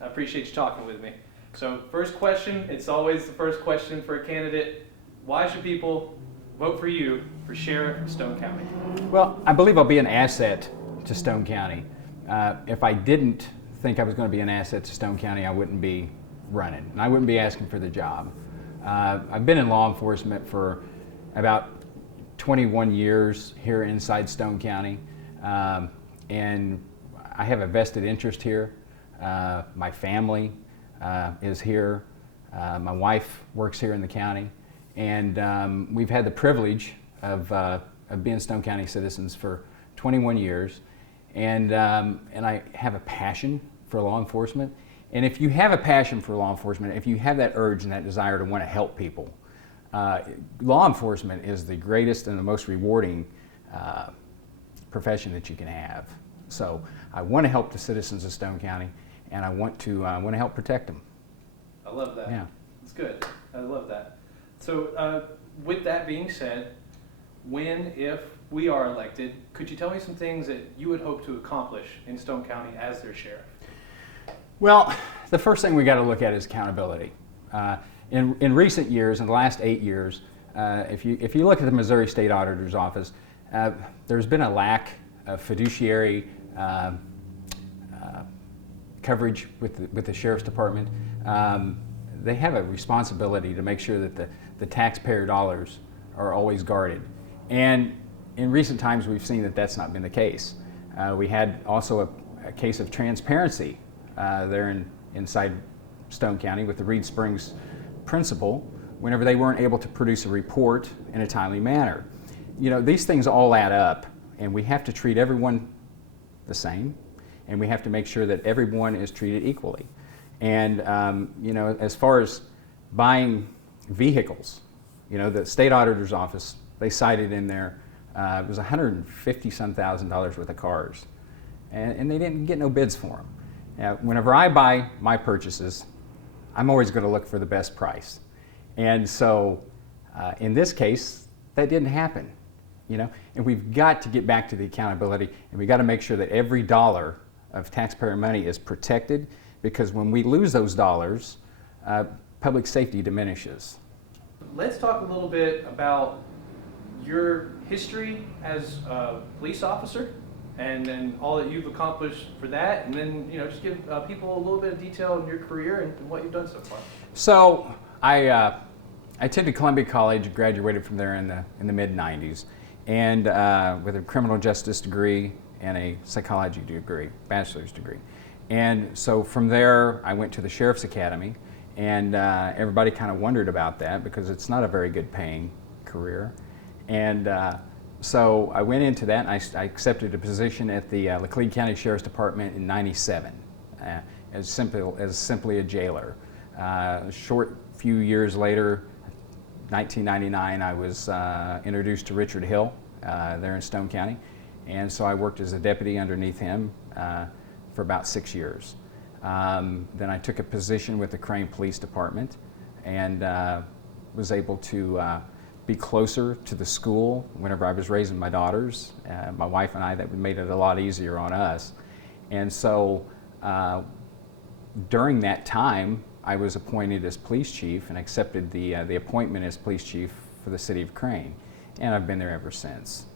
I appreciate you talking with me. So first question, it's always the first question for a candidate. Why should people vote for you for sheriff of Stone County? Well, I believe I'll be an asset to Stone County. If I didn't think I was going to be an asset to Stone County, I wouldn't be running, and I wouldn't be asking for the job. I've been in law enforcement for about 21 years here inside Stone County, and I have a vested interest here. My family is here. My wife works here in the county, and we've had the privilege of being Stone County citizens for 21 years, and I have a passion for law enforcement. And if you have a passion for law enforcement, if you have that urge and that desire to want to help people, law enforcement is the greatest and the most rewarding profession that you can have. So I want to help the citizens of Stone County, and I want to help protect them. I love that. Yeah. It's good. I love that. So with that being said, when, if we are elected, could you tell me some things that you would hope to accomplish in Stone County as their sheriff? Well, the first thing we got to look at is accountability. In recent years, in the last 8 years, if you look at the Missouri State Auditor's Office, there's been a lack of fiduciary coverage with the Sheriff's Department. They have a responsibility to make sure that the taxpayer dollars are always guarded. And in recent times, we've seen that that's not been the case. We had also a case of transparency there inside Stone County with the Reed Springs principal whenever they weren't able to produce a report in a timely manner. You know, these things all add up, and we have to treat everyone the same, and we have to make sure that everyone is treated equally. And you know, as far as buying vehicles, you know, the state auditor's office, they cited in there it was $150-some thousand worth of cars, and they didn't get no bids for them. Now, whenever I buy my purchases, I'm always going to look for the best price, and so in this case, that didn't happen. You know, and we've got to get back to the accountability, and we've got to make sure that every dollar of taxpayer money is protected, because when we lose those dollars, public safety diminishes. Let's talk a little bit about your history as a police officer, and then all that you've accomplished for that, and then, you know, just give people a little bit of detail on your career and what you've done so far. So I attended Columbia College, graduated from there in the mid-90s, and with a criminal justice degree and a psychology degree, bachelor's degree. And so from there, I went to the Sheriff's Academy, and everybody kind of wondered about that because it's not a very good paying career. And so I went into that, and I accepted a position at the Laclede County Sheriff's Department in '97 as simply a jailer. A short few years later, 1999, I was introduced to Richard Hill there in Stone County, and so I worked as a deputy underneath him for about 6 years. Then I took a position with the Crane Police Department, and was able to be closer to the school whenever I was raising my daughters. My wife and I, that made it a lot easier on us. And so during that time, I was appointed as police chief and accepted the appointment as police chief for the city of Crane, and I've been there ever since.